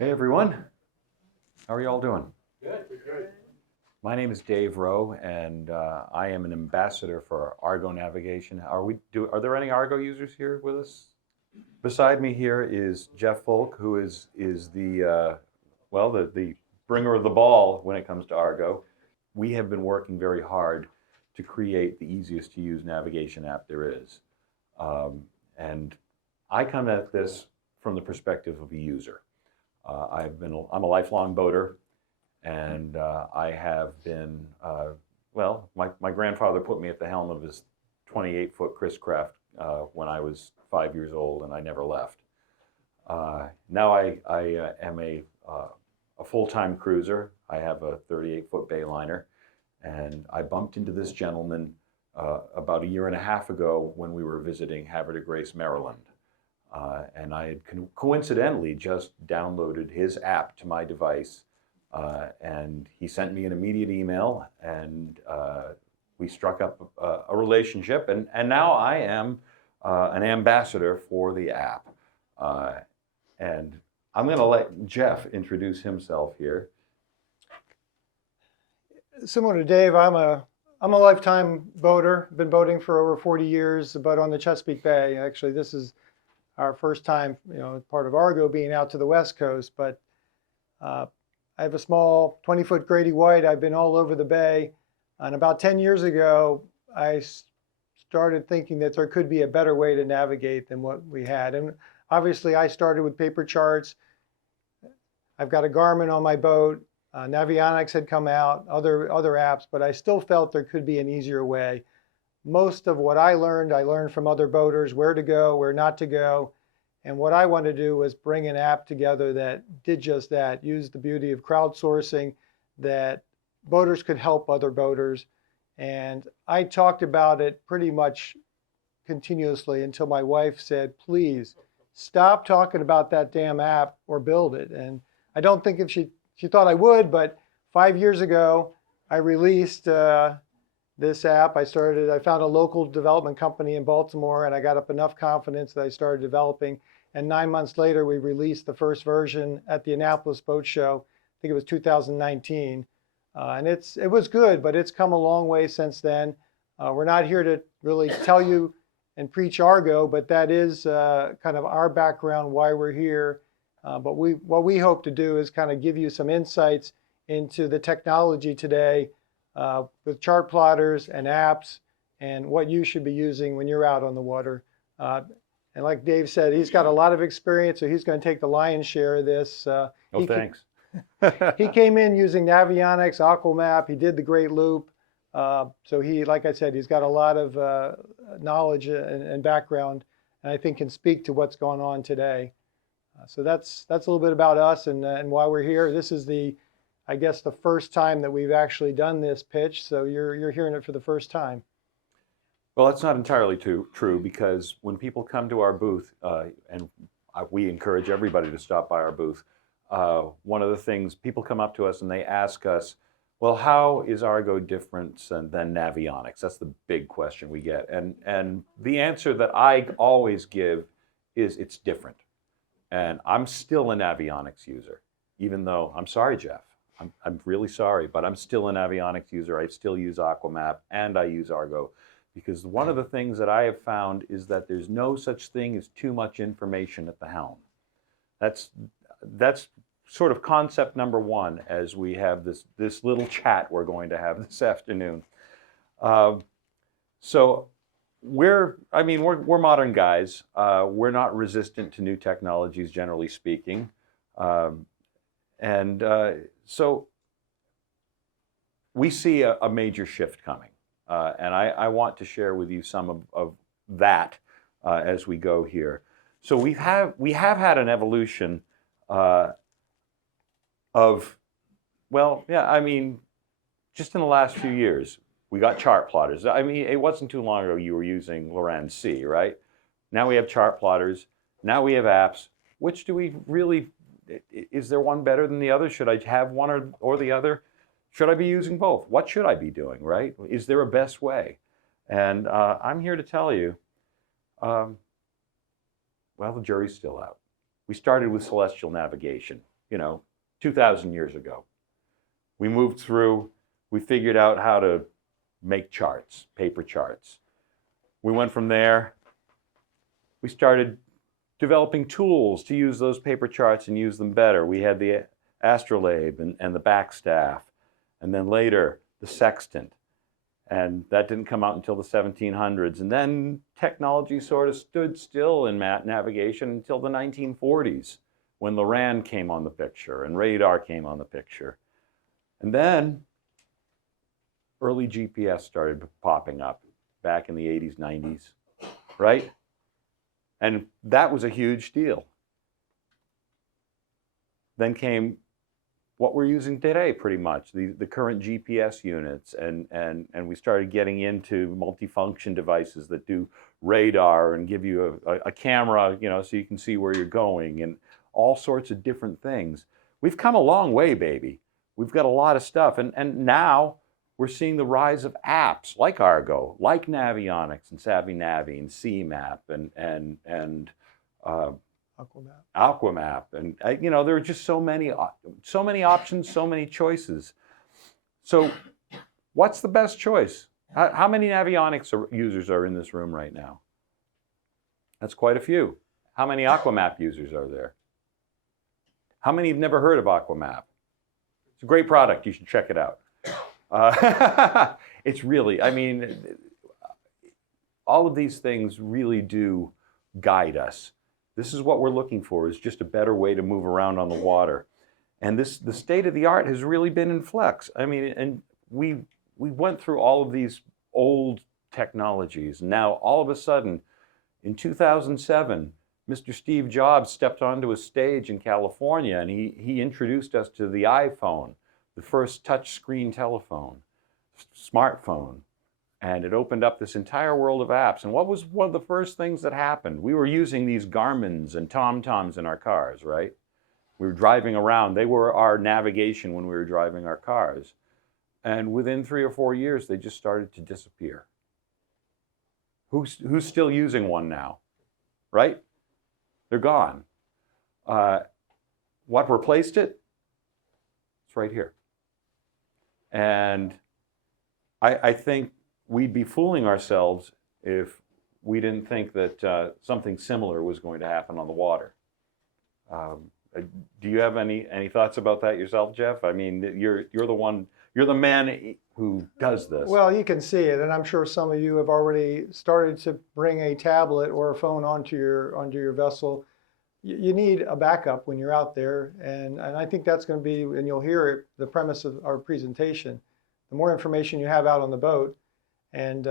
Hey everyone, how are you all doing? Good. Good. My name is Dave Rowe, and I am an ambassador for Argo navigation. Are there any Argo users here with us? Beside me here is Jeff Foulk, who is the bringer of the ball when it comes to Argo. We have been working very hard to create the easiest to use navigation app there is, and I come at this from the perspective of a user. I'm a lifelong boater, and I have been, my grandfather put me at the helm of his 28-foot Chris Craft when I was 5 years old, and I never left. Now I am a full-time cruiser. I have a 38-foot Bayliner, and I bumped into this gentleman about a year and a half ago when we were visiting Havre de Grace, Maryland. And I had coincidentally just downloaded his app to my device, and he sent me an immediate email, and we struck up a relationship, and now I am an ambassador for the app. And I'm going to let Jeff introduce himself here. Similar to Dave, I'm a lifetime boater. Been boating for over 40 years, but on the Chesapeake Bay. Actually, this is our first time, part of Argo being out to the West Coast. But I have a small 20-foot Grady White. I've been all over the bay. And about 10 years ago, I started thinking that there could be a better way to navigate than what we had. And obviously, I started with paper charts. I've got a Garmin on my boat. Navionics had come out, other apps, but I still felt there could be an easier way. Most of what I learned from other boaters, where to go, where not to go. And what I wanted to do was bring an app together that did just that, use the beauty of crowdsourcing, that boaters could help other boaters. And I talked about it pretty much continuously until my wife said, please stop talking about that damn app or build it. And I don't think if she thought I would, but 5 years ago, I released this app. I found a local development company in Baltimore, and I got up enough confidence that I started developing. And 9 months later, we released the first version at the Annapolis Boat Show. I think it was 2019. And it was good, but it's come a long way since then. We're not here to really tell you and preach Argo, but that is kind of our background, why we're here. But what we hope to do is kind of give you some insights into the technology today with Chartplotters and apps and what you should be using when you're out on the water. And like Dave said, he's got a lot of experience, so he's going to take the lion's share of this. Thanks. He came in using Navionics, Aquamap. He did the Great Loop. So like I said, he's got a lot of knowledge and background, and I think can speak to what's going on today. So that's a little bit about us and why we're here. This is I guess the first time that we've actually done this pitch, so you're hearing it for the first time. Well, that's not entirely true, because when people come to our booth, and we encourage everybody to stop by our booth, one of the things, people come up to us and they ask us, well, how is Argo different than Navionics? That's the big question we get. And the answer that I always give is it's different. And I'm still a Navionics user, even though, I'm sorry, Jeff, I'm really sorry, but I'm still a Navionics user. I still use Aquamap and I use Argo, because one of the things that I have found is that there's no such thing as too much information at the helm. That's sort of concept number one as we have this little chat we're going to have this afternoon. So we're modern guys. We're not resistant to new technologies, generally speaking. So we see a major shift coming. And I want to share with you some of that as we go here. So we have had an evolution just in the last few years. We got Chartplotters. I mean, it wasn't too long ago you were using Loran C, right? Now we have Chartplotters. Now we have apps. Which do we really, is there one better than the other? Should I have one or the other? Should I be using both? What should I be doing, right? Is there a best way? And I'm here to tell you, well, the jury's still out. We started with celestial navigation. 2,000 years ago. We moved through, we figured out how to make charts, paper charts. We went from there, we started developing tools to use those paper charts and use them better. We had the astrolabe and the backstaff, and then later the sextant. And that didn't come out until the 1700s. And then technology sort of stood still in navigation until the 1940s, when Loran came on the picture and radar came on the picture. And then early GPS started popping up back in the 80s, 90s, right? And that was a huge deal. Then came what we're using today, pretty much, the current GPS units, and we started getting into multifunction devices that do radar and give you a camera, so you can see where you're going, and all sorts of different things. We've come a long way, baby. We've got a lot of stuff, and now we're seeing the rise of apps like Argo, like Navionics and Savvy Navi and CMap and Aquamap, and there are just so many options, so many choices. So, what's the best choice? How many Navionics users are in this room right now? That's quite a few. How many Aquamap users are there? How many have never heard of Aquamap? It's a great product. You should check it out. It's really, all of these things really do guide us. This is what we're looking for, is just a better way to move around on the water. And the state of the art has really been in flux. And we went through all of these old technologies. Now, all of a sudden, in 2007, Mr. Steve Jobs stepped onto a stage in California, and he introduced us to the iPhone, the first touch-screen telephone, smartphone. And it opened up this entire world of apps. And what was one of the first things that happened? We were using these Garmins and TomToms in our cars, right? We were driving around. They were our navigation when we were driving our cars. And within 3 or 4 years, they just started to disappear. Who's still using one now, right? They're gone. What replaced it? It's right here. And I think we'd be fooling ourselves if we didn't think that something similar was going to happen on the water. Do you have any thoughts about that yourself, Jeff? You're the man who does this. Well, you can see it, and I'm sure some of you have already started to bring a tablet or a phone onto your vessel. You need a backup when you're out there, and I think that's going to be, and you'll hear it, the premise of our presentation. The more information you have out on the boat, and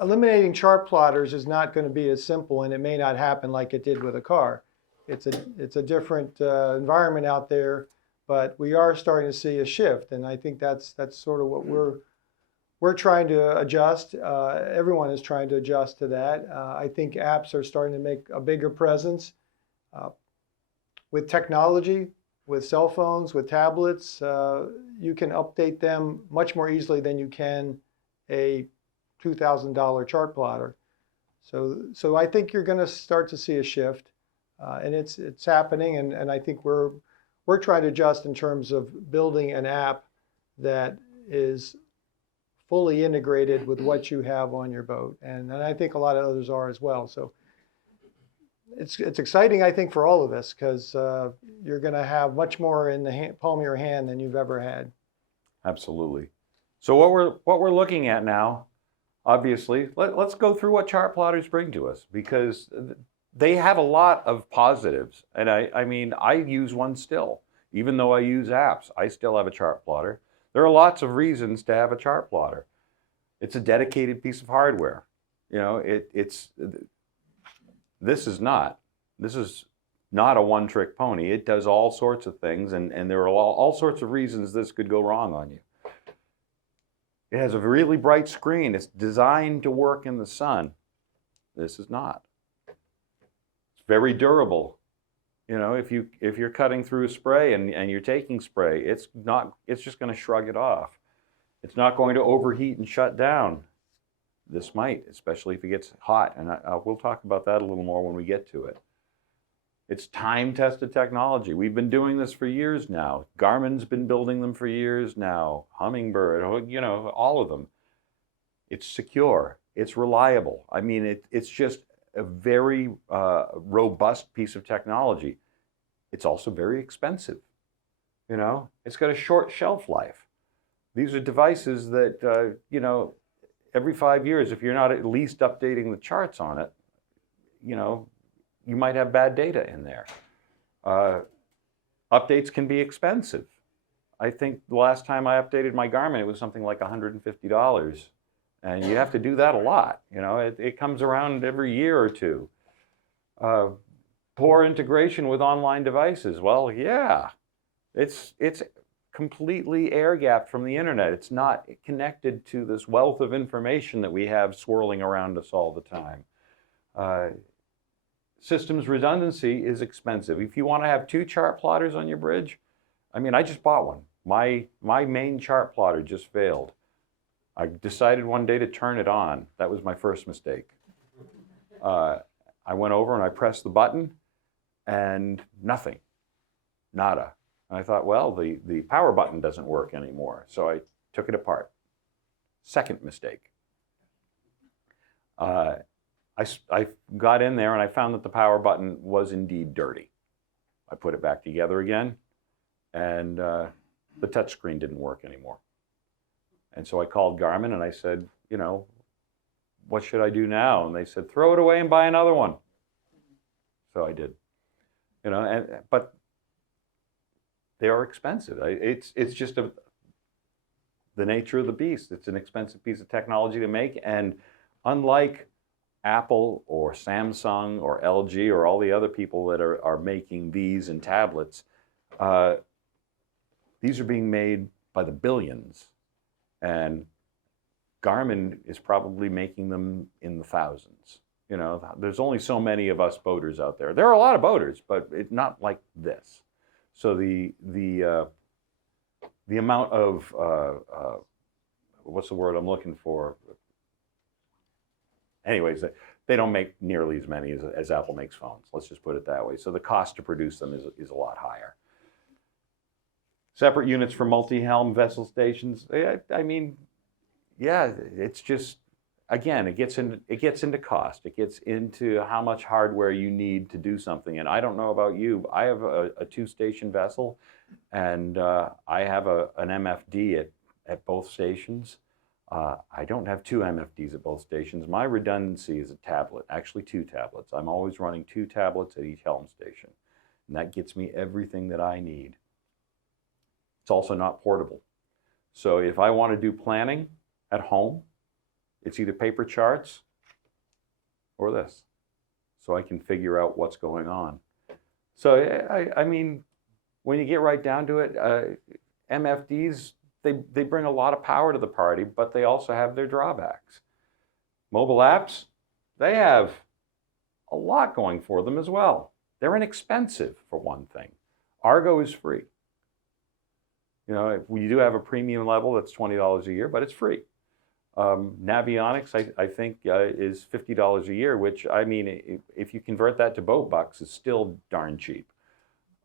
eliminating chart plotters is not going to be as simple, and it may not happen like it did with a car. It's a different environment out there, but we are starting to see a shift, and I think that's sort of what we're trying to adjust. Everyone is trying to adjust to that. I think apps are starting to make a bigger presence with technology. With cell phones, with tablets, you can update them much more easily than you can a $2,000 chart plotter. So I think you're going to start to see a shift, and it's happening. And I think we're trying to adjust in terms of building an app that is fully integrated with what you have on your boat, and I think a lot of others are as well. So. It's exciting, I think, for all of us, because you're going to have much more in the palm of your hand than you've ever had. Absolutely. So what we're looking at now, obviously, let's go through what chart plotters bring to us, because they have a lot of positives. And I use one still, even though I use apps. I still have a chart plotter. There are lots of reasons to have a chart plotter. It's a dedicated piece of hardware. This is not a one-trick pony. It does all sorts of things, and there are all sorts of reasons this could go wrong on you. It has a really bright screen. It's designed to work in the sun. This is not. It's very durable. If you're cutting through spray and you're taking spray, it's just going to shrug it off. It's not going to overheat and shut down. This might, especially if it gets hot, and we'll talk about that a little more when we get to it. It's time-tested technology. We've been doing this for years now. Garmin's been building them for years now. Humminbird, you know, all of them. It's secure. It's reliable. I mean, it's just a very robust piece of technology. It's also very expensive. You know, it's got a short shelf life. These are devices that, you know, every 5 years, if you're not at least updating the charts on it, you know, you might have bad data in there. Updates can be expensive. I think the last time I updated my Garmin, it was something like $150. And you have to do that a lot. You know, it comes around every year or two. Poor integration with online devices. Well, yeah, it's completely air-gapped from the internet. It's not connected to this wealth of information that we have swirling around us all the time. Systems redundancy is expensive. If you want to have 2 chart plotters on your bridge, I mean, I just bought one. My main chart plotter just failed. I decided one day to turn it on. That was my first mistake. I went over and I pressed the button and nothing, nada. And I thought, well, the power button doesn't work anymore. So I took it apart. Second mistake. I got in there and I found that the power button was indeed dirty. I put it back together again, and the touchscreen didn't work anymore. And so I called Garmin and I said, you know, what should I do now? And they said, throw it away and buy another one. So I did. You know, but they are expensive. It's just the nature of the beast. It's an expensive piece of technology to make, and unlike Apple or Samsung or LG or all the other people that are making these and tablets, these are being made by the billions, and Garmin is probably making them in the thousands. You know, there's only so many of us boaters out there. There are a lot of boaters, but it's not like this. So the amount of what's the word I'm looking for? Anyways, they don't make nearly as many as Apple makes phones. Let's just put it that way. So the cost to produce them is a lot higher. Separate units for multi-helm vessel stations. I mean, yeah, it's just, again, it gets into cost. It gets into how much hardware you need to do something. And I don't know about you, but I have a 2-station vessel, and I have an MFD at both stations. I don't have 2 MFDs at both stations. My redundancy is a tablet, actually 2 tablets. I'm always running 2 tablets at each helm station. And that gets me everything that I need. It's also not portable. So if I want to do planning at home, it's either paper charts or this. So I can figure out what's going on. So I mean, when you get right down to it, MFDs, they bring a lot of power to the party, but they also have their drawbacks. Mobile apps, they have a lot going for them as well. They're inexpensive, for one thing. Argo is free. You know, we do have a premium level that's $20 a year, but it's free. Navionics, I think, is $50 a year, which, I mean, if you convert that to boat bucks, is still darn cheap.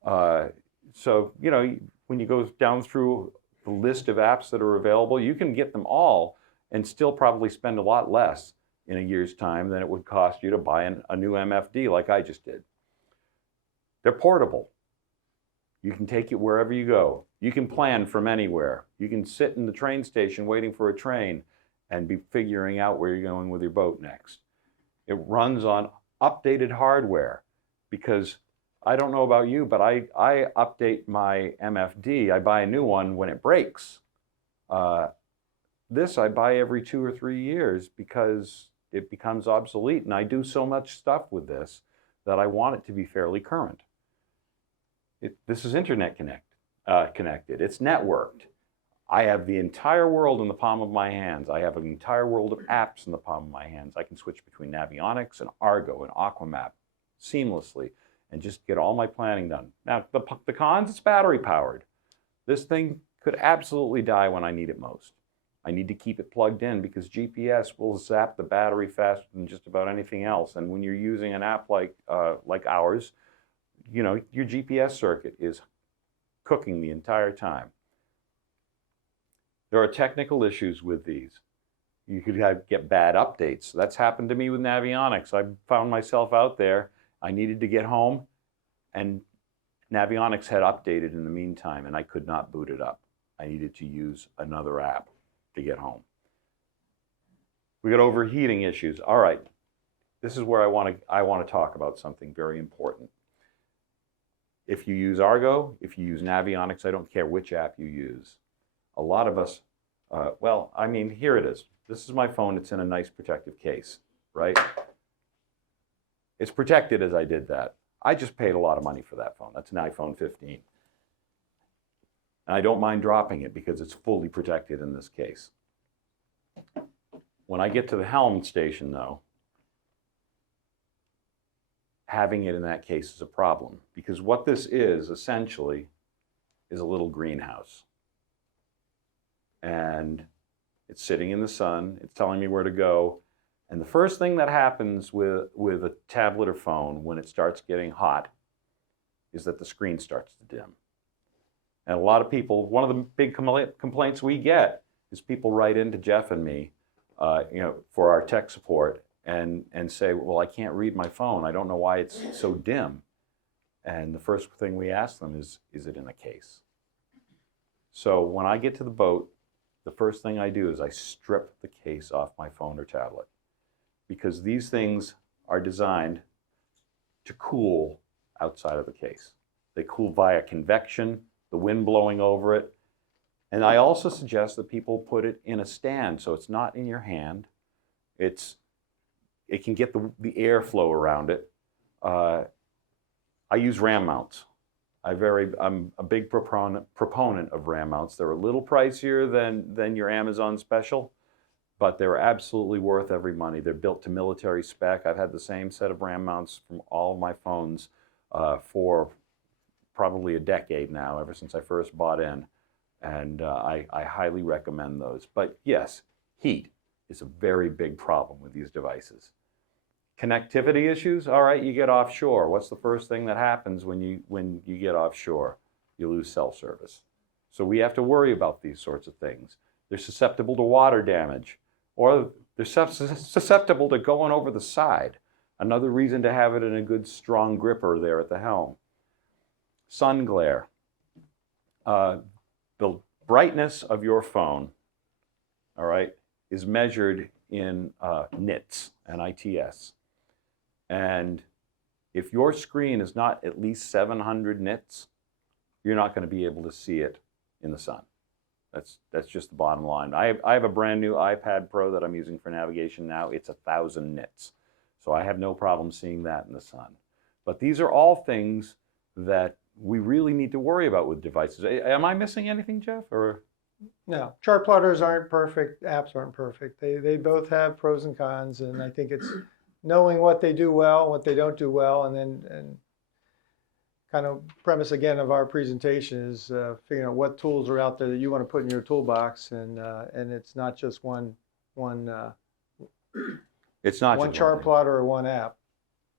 So, you know, when you go down through the list of apps that are available, you can get them all and still probably spend a lot less in a year's time than it would cost you to buy a new MFD like I just did. They're portable. You can take it wherever you go. You can plan from anywhere. You can sit in the train station waiting for a train and be figuring out where you're going with your boat next. It runs on updated hardware, because I don't know about you, but I update my MFD. I buy a new one when it breaks. This I buy every 2 or 3 years because it becomes obsolete, and I do so much stuff with this that I want it to be fairly current. This is internet connected. It's networked. I have the entire world in the palm of my hands. I have an entire world of apps in the palm of my hands. I can switch between Navionics and Argo and Aquamap seamlessly and just get all my planning done. Now, the cons, it's battery powered. This thing could absolutely die when I need it most. I need to keep it plugged in because GPS will zap the battery faster than just about anything else. And when you're using an app like ours, you know, your GPS circuit is cooking the entire time. There are technical issues with these. You could get bad updates. That's happened to me with Navionics. I found myself out there. I needed to get home, and Navionics had updated in the meantime, and I could not boot it up. I needed to use another app to get home. We got overheating issues. All right, this is where I want to talk about something very important. If you use Argo, if you use Navionics, I don't care which app you use. A lot of us, well, I mean, here it is. This is my phone. It's in a nice protective case, right? It's protected as I did that. I just paid a lot of money for that phone. That's an iPhone 15. And I don't mind dropping it because it's fully protected in this case. When I get to the helm station, though, having it in that case is a problem, because what this is essentially is a little greenhouse. And it's sitting in the sun, it's telling me where to go. And the first thing that happens with a tablet or phone when it starts getting hot is that the screen starts to dim. And a lot of people, one of the big complaints we get is people write into Jeff and me, you know, for our tech support and say, well, I can't read my phone. I don't know why it's so dim. And the first thing we ask them is it in a case? So when I get to the boat, the first thing I do is I strip the case off my phone or tablet, because these things are designed to cool outside of the case. They cool via convection, the wind blowing over it. And I also suggest that people put it in a stand so it's not in your hand. It can get the airflow around it. I use RAM mounts. I'm a big proponent of RAM mounts. They're a little pricier than your Amazon special, but they're absolutely worth every money. They're built to military spec. I've had the same set of RAM mounts from all of my phones for probably a decade now, ever since I first bought in. And I highly recommend those. But yes, heat is a very big problem with these devices. Connectivity issues, all right, you get offshore. What's the first thing that happens when you get offshore? You lose cell service. So we have to worry about these sorts of things. They're susceptible to water damage, or they're susceptible to going over the side. Another reason to have it in a good strong gripper there at the helm. Sun glare. The brightness of your phone, all right, is measured in nits, N-I-T-S. And if your screen is not at least 700 nits, you're not going to be able to see it in the sun. That's just the bottom line. I have a brand new iPad Pro that I'm using for navigation now. It's 1,000 nits. So I have no problem seeing that in the sun. But these are all things that we really need to worry about with devices. Am I missing anything, Jeff? Or No, Chartplotters aren't perfect, apps aren't perfect. They both have pros and cons, and I think it's knowing what they do well, what they don't do well, and kind of premise again of our presentation is figuring out what tools are out there that you want to put in your toolbox, and it's not just one it's not one just chart plotter or one app.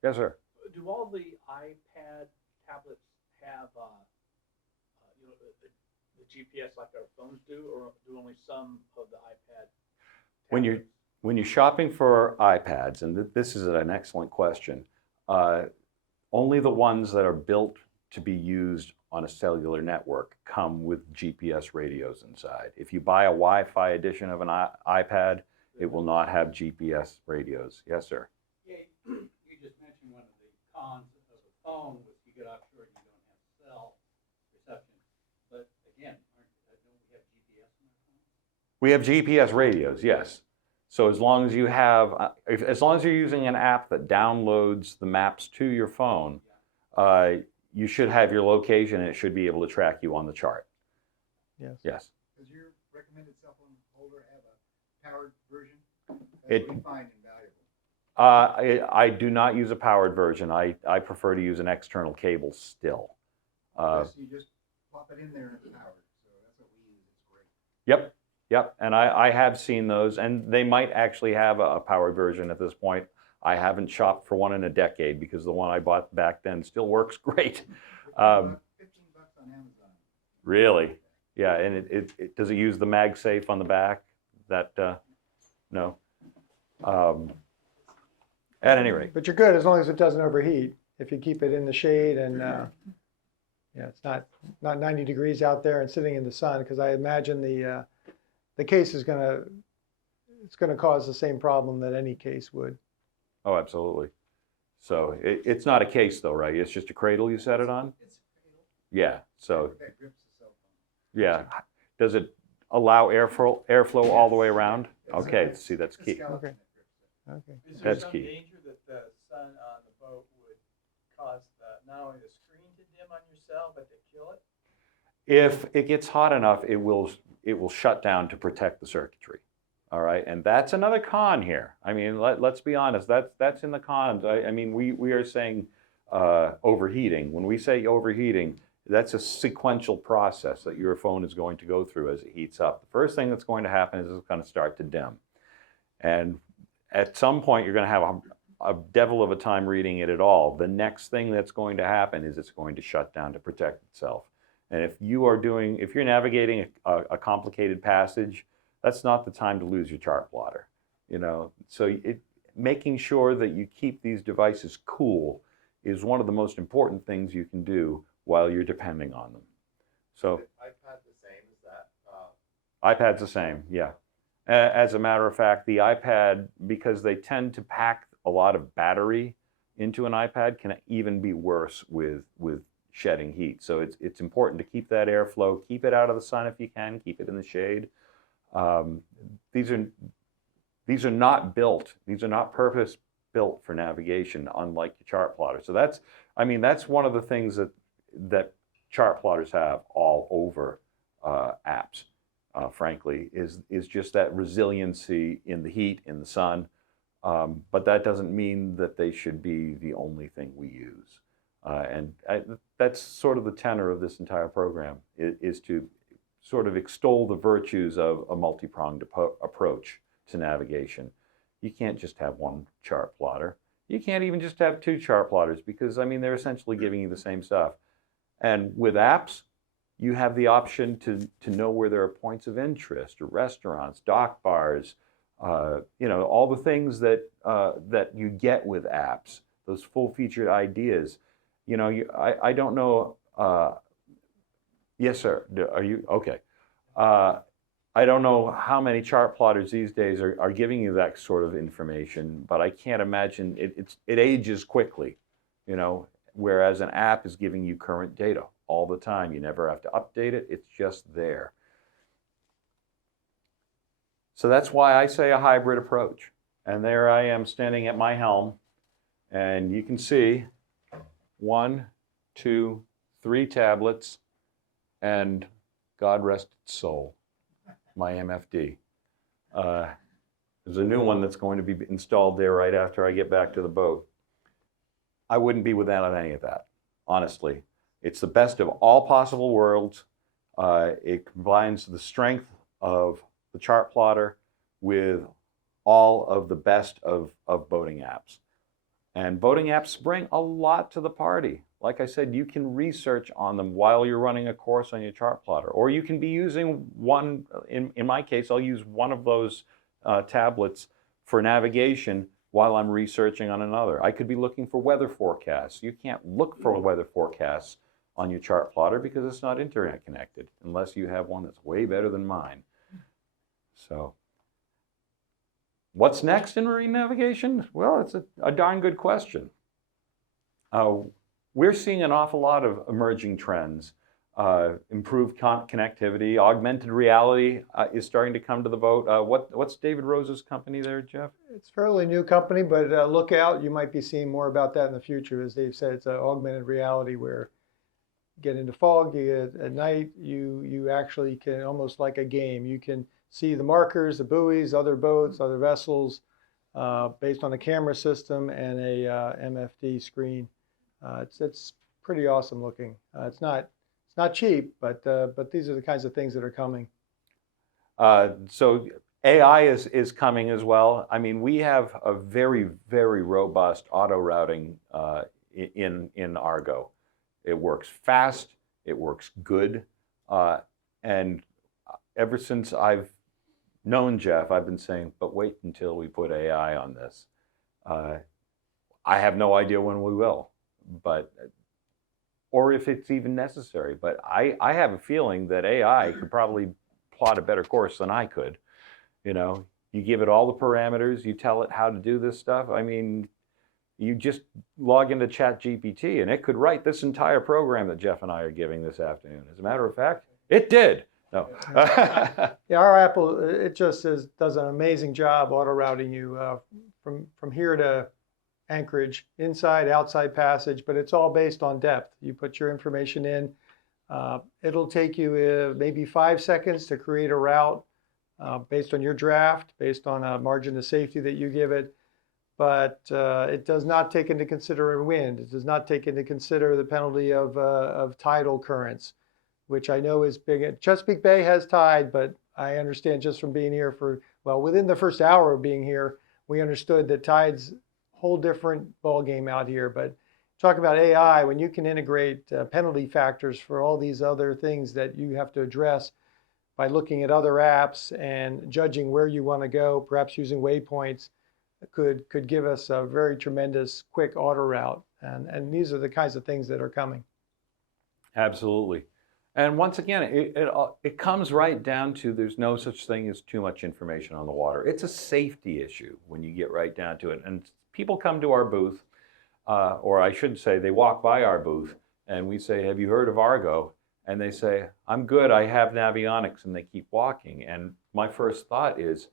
Yes, sir. Do all the iPad tablets have you know, the GPS like our phones do, or do only some of the iPad tablets? When you're shopping for iPads, and this is an excellent question, only the ones that are built to be used on a cellular network come with GPS radios inside. If you buy a Wi-Fi edition of an iPad, it will not have GPS radios. Yes, sir. Yeah, you just mentioned one of the cons of a phone was you get offshore and you don't have cell reception. But again, don't we have GPS in our phones? We have GPS radios, yes. So as long as you have, as long as you're using an app that downloads the maps to your phone, you should have your location and it should be able to track you on the chart. Yes. Yes. Does your recommended cell phone holder have a powered version? It- That's what we find invaluable. I do not use a powered version. I prefer to use an external cable still. Yes, you just plop it in there and it's powered. So that's what we use. It's great. Yep, and I have seen those, and they might actually have a powered version at this point. I haven't shopped for one in a decade because the one I bought back then still works great. $15 on Amazon. Really? Yeah, and does it use the MagSafe on the back? That no. At any rate, But you're good as long as it doesn't overheat. If you keep it in the shade and yeah, it's not 90 degrees out there and sitting in the sun, because I imagine the case is it's gonna cause the same problem that any case would. oh, absolutely. So it's not a case though, right? It's just a cradle you set it on? It's a cradle. Yeah. So That grips the cell phone. yeah. Does it allow airflow all the way around? It's Okay. a- See, that's it's a key. skeleton Okay. that grips it. Okay. Is there That's some key. danger that the sun on the boat would cause not only the screen to dim on your cell, but to kill it? If it gets hot enough, it will shut down to protect the circuitry. All right, and that's another con here. I mean, let's be honest. That's in the cons. I mean, we are saying overheating. When we say overheating, that's a sequential process that your phone is going to go through as it heats up. The first thing that's going to happen is it's going to start to dim, and at some point you're going to have a devil of a time reading it at all. The next thing that's going to happen is it's going to shut down to protect itself. And if you're navigating a complicated passage, that's not the time to lose your chart plotter. You know, so making sure that you keep these devices cool is one of the most important things you can do while you're depending on them. So iPad the same as that? iPad's the same, yeah. As a matter of fact, the iPad, because they tend to pack a lot of battery into an iPad, can even be worse with shedding heat. So it's important to keep that airflow, keep it out of the sun if you can, keep it in the shade. These are not purpose built for navigation, unlike your chart plotter. So that's one of the things that chart plotters have all over apps. Frankly, is just that resiliency in the heat, in the sun. But that doesn't mean that they should be the only thing we use. That's sort of the tenor of this entire program, is to sort of extol the virtues of a multi-pronged approach to navigation. You can't just have one chart plotter. You can't even just have two chart plotters, because, I mean, they're essentially giving you the same stuff. And with apps, you have the option to know where there are points of interest, or restaurants, dock bars, all the things that you get with apps, those full-featured ideas. I don't know. Yes, sir. Are you okay? I don't know how many chart plotters these days are giving you that sort of information, but I can't imagine it ages quickly, whereas an app is giving you current data all the time. You never have to update it. It's just there. So that's why I say a hybrid approach. And there I am standing at my helm, and you can see 1, 2, 3 tablets, and God rest its soul, my MFD. There's a new one that's going to be installed there right after I get back to the boat. I wouldn't be without any of that, honestly. It's the best of all possible worlds. It combines the strength of the chart plotter with all of the best of boating apps. And boating apps bring a lot to the party. Like I said, you can research on them while you're running a course on your chart plotter, or you can be using one. In my case, I'll use one of those tablets for navigation while I'm researching on another. I could be looking for weather forecasts. You can't look for weather forecasts on your chart plotter because it's not internet connected, unless you have one that's way better than mine. So what's next in marine navigation? Well, it's a darn good question. We're seeing an awful lot of emerging trends. Improved connectivity, augmented reality is starting to come to the boat. What's David Rose's company there, Jeff? It's a fairly new company, but look out. You might be seeing more about that in the future. As Dave said, it's an augmented reality where you get into fog, at night, you actually can, almost like a game, you can see the markers, the buoys, other boats, other vessels, based on a camera system and a MFD screen. It's pretty awesome looking. It's not cheap, but these are the kinds of things that are coming. So AI is coming as well. I mean, we have a very, very robust auto routing in Argo. It works fast. It works good. And ever since I've known Jeff, I've been saying, but wait until we put AI on this. I have no idea when we will, but or if it's even necessary. But I have a feeling that AI could probably plot a better course than I could. You know, you give it all the parameters, you tell it how to do this stuff. I mean, you just log into ChatGPT and it could write this entire program that Jeff and I are giving this afternoon. As a matter of fact, it did. No. Yeah, our Apple, it just does an amazing job auto routing you from here to Anchorage, inside, outside passage, but it's all based on depth. You put your information in. It'll take you maybe 5 seconds to create a route based on your draft, based on a margin of safety that you give it. But it does not take into consideration wind. It does not take into consider the penalty of tidal currents, which I know is big. Chesapeake Bay has tide, but I understand just from being here within the first hour of being here, we understood that tide's a whole different ballgame out here. But talk about AI, when you can integrate penalty factors for all these other things that you have to address by looking at other apps and judging where you want to go, perhaps using waypoints, could give us a very tremendous quick auto route. And these are the kinds of things that are coming. Absolutely. And once again, it comes right down to there's no such thing as too much information on the water. It's a safety issue when you get right down to it. And people come to our booth, or I should say they walk by our booth, and we say, have you heard of Argo? And they say, I'm good, I have Navionics, and they keep walking. And my first thought is,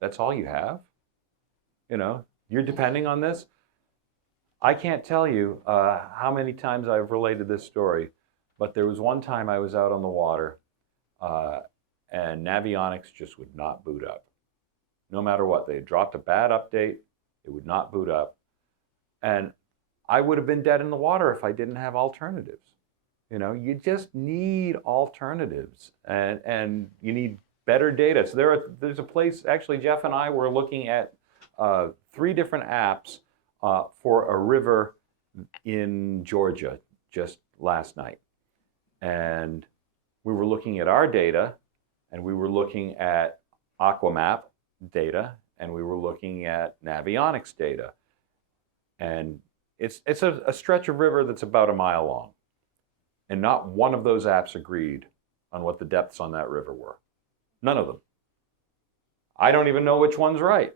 that's all you have? You know, you're depending on this? I can't tell you how many times I've related this story, but there was one time I was out on the water and Navionics just would not boot up. No matter what, they had dropped a bad update, it would not boot up. And I would have been dead in the water if I didn't have alternatives. You know, you just need alternatives and you need better data. So there's a place, actually Jeff and I were looking at 3 different apps for a river in Georgia just last night. And we were looking at our data, and we were looking at Aquamap data, and we were looking at Navionics data. And it's a stretch of river that's about a mile long. And not one of those apps agreed on what the depths on that river were. None of them. I don't even know which one's right.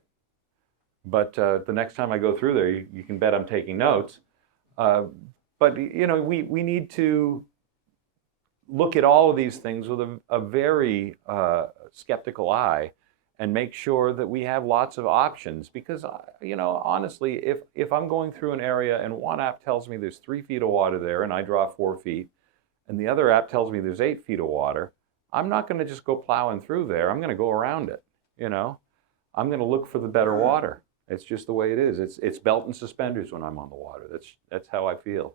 But the next time I go through there, you can bet I'm taking notes. But you know, we need to look at all of these things with a very skeptical eye and make sure that we have lots of options. Because you know, honestly, if I'm going through an area and one app tells me there's 3 feet of water there and I draw 4 feet, and the other app tells me there's 8 feet of water, I'm not going to just go plowing through there. I'm going to go around it. You know, I'm going to look for the better water. It's just the way it is. It's belt and suspenders when I'm on the water. That's how I feel.